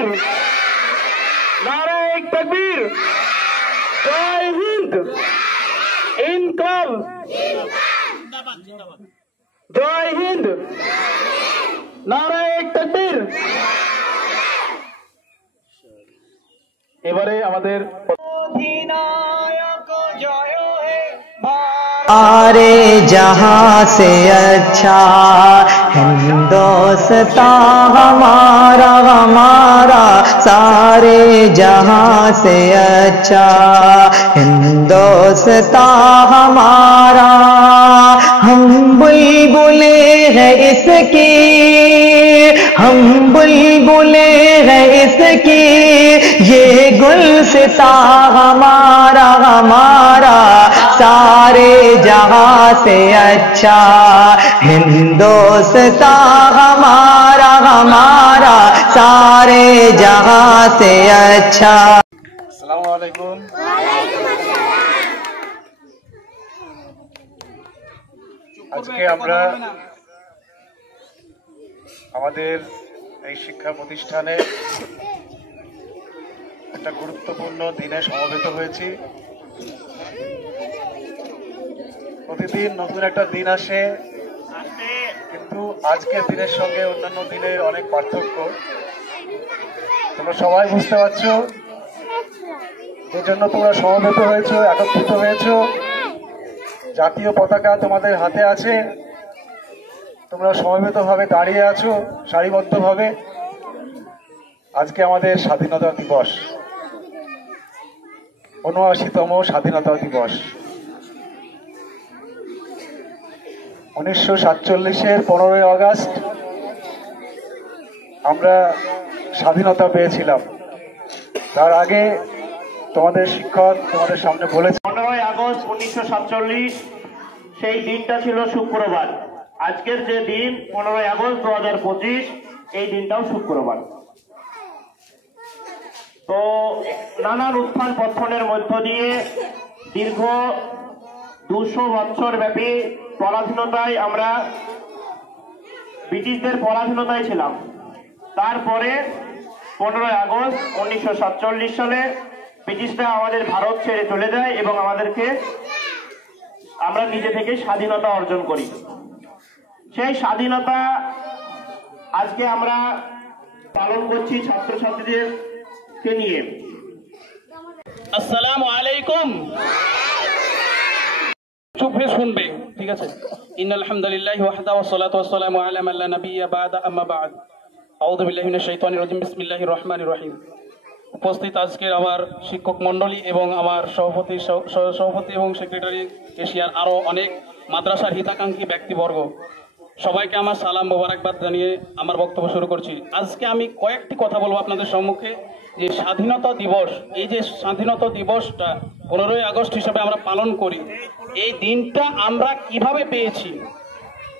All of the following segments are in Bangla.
तकबीर, नारे तकबीर, जय हिंद, इनकलाब, जय हिंद, नारे तकबीर। এবারে আমাদের सारे जहां से अच्छा हिंदुस्तान हमारा हमारा, सारे जहां से अच्छा हिंदुस्तान हमारा। हम बुलबुले हैं इसकी, हम बुलबुले हैं इसकी, ये गुलसिता हमारा हमारा, सारे जहां से अच्छा हिंदुस्तान हमारा हमारा, सारे जहां से अच्छा। আসসালামু আলাইকুম। আজকে আমরা আমাদের এই শিক্ষা প্রতিষ্ঠানে একটা গুরুত্বপূর্ণ দিনে সমবেত হয়েছি। প্রতিদিন নতুন একটা দিন আসে, কিন্তু আজকের দিনের সঙ্গে অন্যান্য দিনের অনেক পার্থক্য তোমরা সবাই বুঝতে পারছো। যে জন্য তোমরা সমবেত হয়েছো, একত্রিত হয়েছো, জাতীয় পতাকা তোমাদের হাতে আছে, তোমরা সমবেতভাবে দাঁড়িয়ে আছো সারিবদ্ধভাবে। আজকে আমাদের স্বাধীনতা দিবস, ৭৯তম স্বাধীনতা দিবস। ১৯৪৭-এর ১৫ই আগস্ট আমরা স্বাধীনতা পেয়েছিলাম। তার আগে তোমাদের শিক্ষক তোমাদের সামনে বলেছে 15ই আগস্ট 1947 সেই দিনটা ছিল শুক্রবার। আজকের যে দিন 15ই আগস্ট 2025, এই দিনটাও শুক্রবার। তো নানান উত্থান পতনের মধ্য দিয়ে দীর্ঘ 200 বছর ব্যাপী পরাধীনতায় আমরা ব্রিটিশদের পরাধীনতায় ছিলাম। তারপরে 15ই আগস্ট 1947 সালে ব্রিটিশরা আমাদের ভারত ছেড়ে চলে যায় এবং আমরা নিজে থেকে স্বাধীনতা অর্জন করি। সেই স্বাধীনতা আজকে আমরা পালন করছি ছাত্রছাত্রীদেরকে নিয়ে। আসসালামু আলাইকুম। চুপ হয়ে শুনবে, ঠিক আছে? ইন্নাল হামদুলিল্লাহি ওয়াহদাহু ওয়াসসালাতু ওয়াসসালামু আলা মান লা নাবিয়্যা বা'দা, আম্মা বা'দ। আউযু বিল্লাহি মিনাশ শাইতানির রাজিম, বিসমিল্লাহির রহমানির রহিম। উপস্থিত আজকের আমার শিক্ষক মণ্ডলী এবং আমার সভাপতি এবং সেক্রেটারি, এশিয়ার আরও অনেক মাদ্রাসার হিতাকাঙ্ক্ষী ব্যক্তিবর্গ, সবাইকে আমার সালাম মোবারকবাদ জানিয়ে আমার বক্তব্য শুরু করছি। আজকে আমি কয়েকটি কথা বলবো আপনাদের সম্মুখে। যে স্বাধীনতা দিবস, এই যে স্বাধীনতা দিবসটা 15ই আগস্ট হিসাবে আমরা পালন করি, এই দিনটা আমরা কিভাবে পেয়েছি,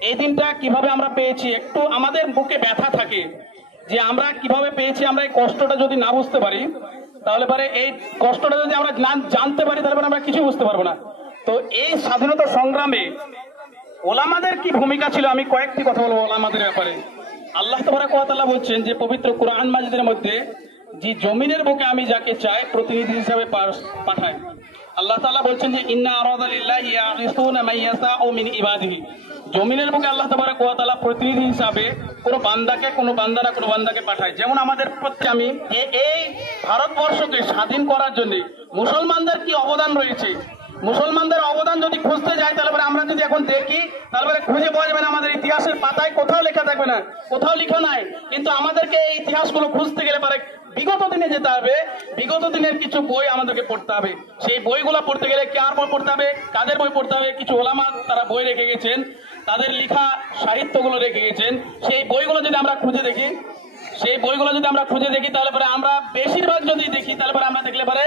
এই দিনটা কিভাবে আমরা পেয়েছি, একটু আমাদের বুকে ব্যথা থাকে যে আমরা কিভাবে পেয়েছি। আমরা এই কষ্টটা যদি না বুঝতে পারি, তাহলে পরে এই কষ্টটা যদি আমরা জানতে পারি, তাহলে আমরা কিছু বুঝতে পারবো না। তো এই স্বাধীনতা সংগ্রামে ওলামাদের কি ভূমিকা ছিল, আমি কয়েকটি কথা বলবো ওলামাদের ব্যাপারে। আল্লাহ তাবারাক ওয়া তাআলা বলছেন যে পবিত্র কোরআন মাজিদের মধ্যে, যে জমিনের বুকে আমি যাকে চাই প্রতিনিধি হিসাবে পাঠাই। আল্লাহ তাআলা বলছেন যে ইন্না আরাদা লিল্লাহি ইয়াগিসুনা মান ইয়াশাউ মিন ইবাদিহি। জমিনের বুকে আল্লাহ তাবারাক ওয়া তাআলা প্রতিনিধি হিসাবে কোনো বান্দাকে পাঠায়। যেমন আমাদের আমি এই ভারতবর্ষকে স্বাধীন করার জন্য মুসলমানদের কি অবদান রয়েছে, মুসলমানদের অবদান যদি খুঁজতে যাই, তাহলে আমরা যদি এখন দেখি, তাহলে খুঁজে পাওয়া যাবে না। আমাদের ইতিহাসের পাতায় কোথাও লেখা থাকবে না, কোথাও লেখা নাই। কিন্তু আমাদেরকে এই ইতিহাসগুলো খুঁজতে গেলে পারে বিগত দিনে যেতে হবে, বিগত দিনের কিছু বই আমাদেরকে পড়তে হবে। সেই বইগুলো পড়তে গেলে কার বই পড়তে হবে, কাদের বই পড়তে হবে? কিছু ওলামা তারা বই রেখে গেছেন, তাদের লেখা সাহিত্যগুলো রেখে গেছেন। সেই বইগুলো যদি আমরা খুঁজে দেখি, তাহলে পরে আমরা বেশিরভাগ যদি দেখি, তাহলে পরে আমরা দেখলে পারে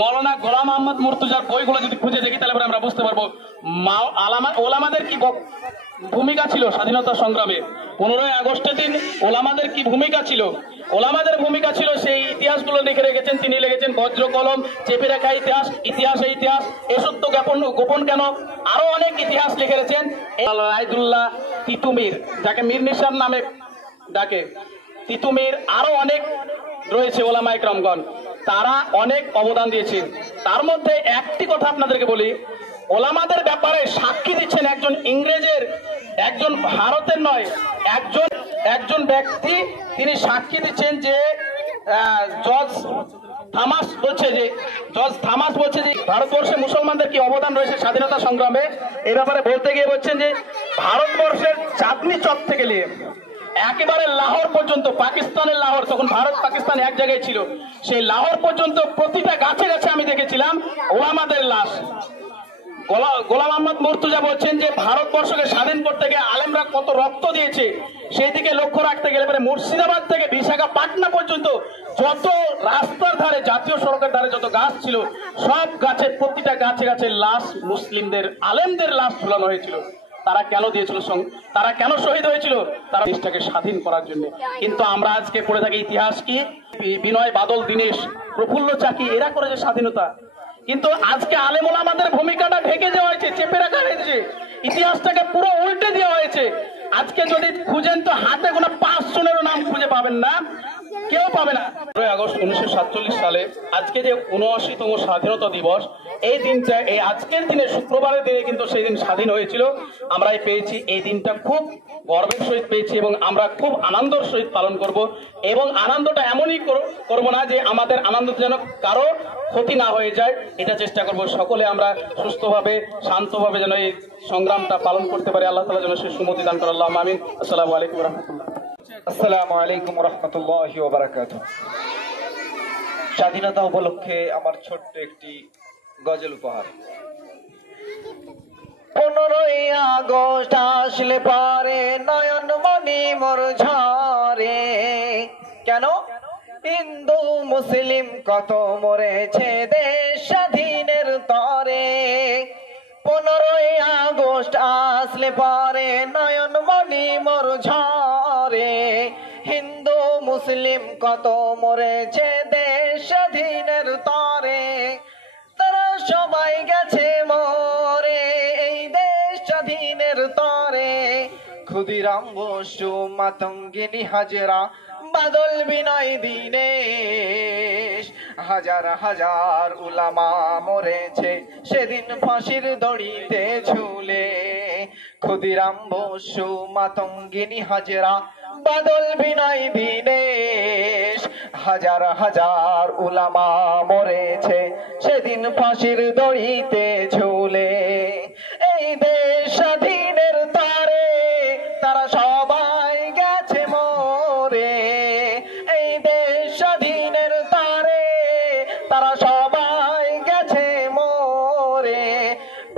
মৌলানা গোলাম আহমদ মুর্তজার বইগুলো যদি খুঁজে দেখি, তাহলে পরে আমরা বুঝতে পারবো ওলামাদের কি ভূমিকা ছিল স্বাধীনতা সংগ্রামে। 15ই আগস্টের দিন ওলামাদের কি ভূমিকা ছিল? ওলামাদের ভূমিকা ছিল সেই ইতিহাসগুলো লিখে রেখেছেন। তিনি লিখেছেন বজ্র কলম, চেপে রাখা ইতিহাস, ইতিহাসে ইতিহাস, এ সত্য গোপন কেন, আরো অনেক ইতিহাস লিখে রেখেছেন। রায়দুল্লাহ তিতুমির, যাকে মীর নিশার নামে ডাকে, তিতুমির, আরো অনেক রয়েছে ওলামা ইকরামগণ, তারা অনেক অবদান দিয়েছেন। তার মধ্যে একটি কথা আপনাদেরকে বলি, ওলামাদের ব্যাপারে সাক্ষী দিচ্ছেন একজন ইংরেজের, একজন ভারতের নয়, একজন ব্যক্তি, তিনি সাক্ষী দিচ্ছেন যে জর্জ থামাস বলছে যে ভারতবর্ষে মুসলমানদের কি অবদান রয়েছে স্বাধীনতা সংগ্রামে, এই ব্যাপারে বলতে গিয়ে বলছেন যে ভারতবর্ষের চাঁদনি চক থেকে নিয়ে একেবারে লাহোর পর্যন্ত, পাকিস্তানের লাহোর, তখন ভারত পাকিস্তান এক জায়গায় ছিল, সেই লাহোর পর্যন্ত প্রতিটা গাছে গাছে আমি দেখেছিলাম ওলামাদের লাশ। গোলাম আহমদ মুর্তজা বলছেন যে ভারতবর্ষকে স্বাধীন করতে গিয়ে আলেমরা কত রক্ত দিয়েছে, সেই দিকে লক্ষ্য রাখতে গেলে মুর্শিদাবাদ থেকে বিশাখাপাটনা পর্যন্ত যত রাস্তার ধারে, জাতীয় সড়কের ধারে যত গাছ ছিল, সব গাছে, প্রতিটা গাছে গাছে লাশ, মুসলিমদের আলেমদের লাশ ঝুলানো হয়েছিল। তারা কেন দিয়েছিল, তারা কেন শহীদ হয়েছিল? তারা দেশটাকে স্বাধীন করার জন্য। কিন্তু আমরা আজকে পড়ে থাকি ইতিহাস কি, বিনয় বাদল দীনেশ, প্রফুল্ল চাকি, এরা করেছে স্বাধীনতা। কিন্তু আজকে আলেম ওলামাদের ভূমিকাটা ঢেকে দেওয়া হয়েছে, চেপে রাখা হয়েছে, ইতিহাসটাকে পুরো উল্টে দেওয়া হয়েছে। আজকে যদি খুঁজেন তো হাতে কোনো 5 জনেরও নাম খুঁজে পাবেন না, কেউ পাবে না। 15 আগস্ট 1947 সালে আজকে যে 79তম স্বাধীনতা দিবস, এই দিনটা, এই আজকের দিনে, শুক্রবারের দিনে কিন্তু সেই দিন স্বাধীন হয়েছিল, আমরাই পেয়েছি। এই দিনটা খুব গর্বের সহিত পেয়েছি এবং আমরা খুব আনন্দের সহিত পালন করব। এবং আনন্দটা এমনই করব না যে আমাদের আনন্দ যেন কারো ক্ষতি না হয়ে যায়, এটা চেষ্টা করব। সকলে আমরা সুস্থভাবে, শান্তভাবে যেন এই সংগ্রামটা পালন করতে পারি। আল্লাহ তাআলা যেন সে সুমতি দান করে। আল্লাহুম্মা আমিন। আসসালামু আলাইকুম ওয়া রাহমাতুল্লাহ। আসসালামু আলাইকুম ওয়া রাহমাতুল্লাহি ওয়া বারাকাতুহু। স্বাধীনতা উপলক্ষে আমার ছোট্ট একটি গজল উপহার। 15ই আগস্ট আসলে পরে নয়ন মনি মোর ঝরে, কেন? হিন্দু মুসলিম কত মরেছে দেশ স্বাধীনের তরে। 15ই আগস্ট আসলে পরে নয়ন মনি মোর ঝরে, হিন্দু মুসলিম কত মরেছে দেশ স্বাধীনের তরে। তারা সবাই গেছে মরে এই দেশ স্বাধীনের তরে। ক্ষুদিরাম বসু, মাতঙ্গিনী হাজেরা, বাদল বিনয় দীনেশ, হাজার হাজার উলামা মরেছে সেদিন ফাঁসির দড়িতে ঝুলে। ক্ষুদিরাম বসু, মাতঙ্গিনী হাজেরা, বাদল বিনয় দীনেশ, হাজার হাজার উলামা মরেছে সেদিন ফাঁসির দড়িতে ঝুলে। এই দেশ স্বাধীনের তরে তারা সবাই গেছে মরে, এই দেশ স্বাধীনের তরে তারা সবাই গেছে মরে।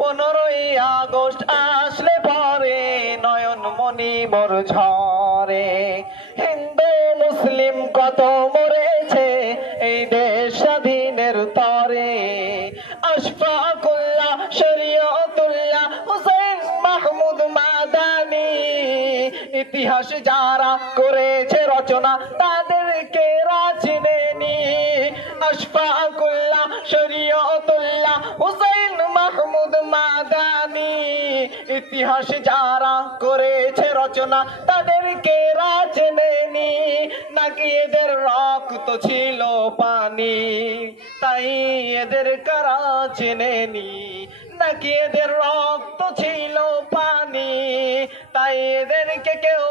15ই আগস্ট আসলে পরে নয়ন মনি মোর ঝরে, হিন্দু মুসলিম কত মরেছে এই দেশ স্বাধীনের তরে। আশফাকুল্লাহ, শরীয়তুল্লাহ, হুসাইন মাহমুদ মাদানী, ইতিহাস যারা করেছে রচনা তাদেরকে চিনেনি। আশফাকুল্লাহ, শরীয়তুল্লাহ, হুসাইন মাহমুদ মাদানী, ইতিহাস যারা করেছে রচনা তাদেরকে চেনেনি। নাকি এদের রক্ত ছিল পানি, তাই এদের কারা চেনেনি। নাকি এদের রক্ত ছিল পানি, তাই এদেরকে কেউ